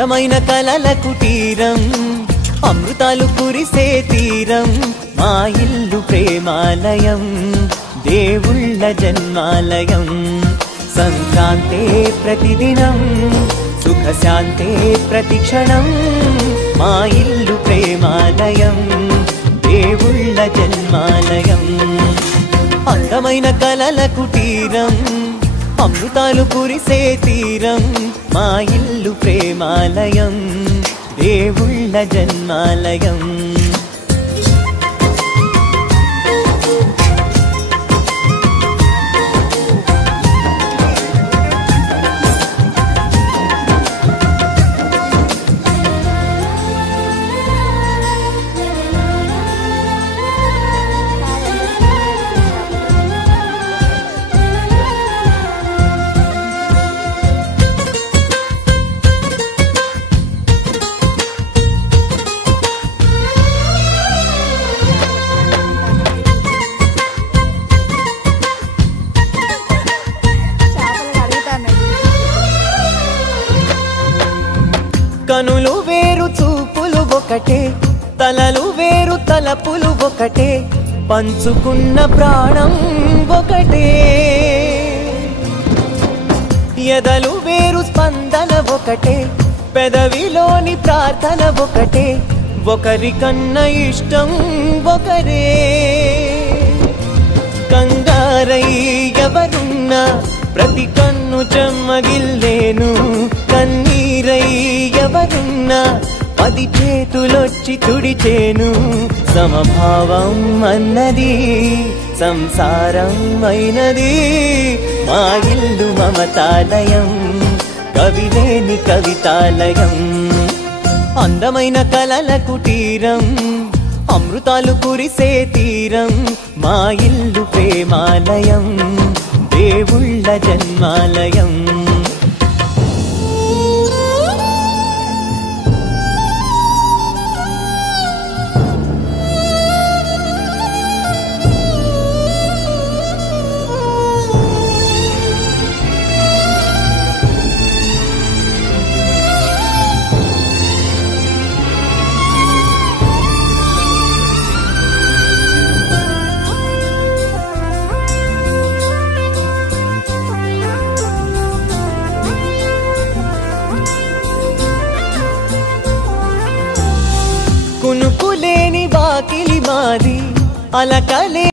అందమైన కలల కుటీరం అమృతాలు కురిసే తీరం మా ఇల్లు ప్రేమాలయం దేవుళ్ళ జన్మాలయం సంక్రాంతే ప్రతిదినం సుఖశాంతే ప్రతిక్షణం మా ఇల్లు ప్రేమాలయం దేవుళ్ళ జన్మాలయం అందమైన కలల కుటీరం అమృతాలు కురిసే తీరం మా ఇల్లు ప్రేమాలయం దేవుళ్ళ జన్మాలయం కనులు వేరు చూపులు ఒకటే తలలు వేరు తలపులు ఒకటే పంచుకున్న ప్రాణం ఒకటే ఎదలు వేరు స్పందన ఒకటే పెదవిలోని ప్రార్థన ఒకటే ఒకరికన్నా ఇష్టం ఒకరే కంగారై ఎవరున్నా ప్రతి కన్ను చెమ్మగిల్లేను కన్నీరై ఎవరున్నా 10 చేతులొచ్చి తుడిచేను సమభావం అన్నది సంసారం అయినది మా ఇల్లు మమతాలయం కవిలేని కవితాలయం అందమైన కలల కుటీరం అమృతాలు కురిసే తీరం మా ఇల్లు ప్రేమాలయం దేవుళ్ళ జన్మాలయం కునుకులేని వాకిలి మాది అలకలే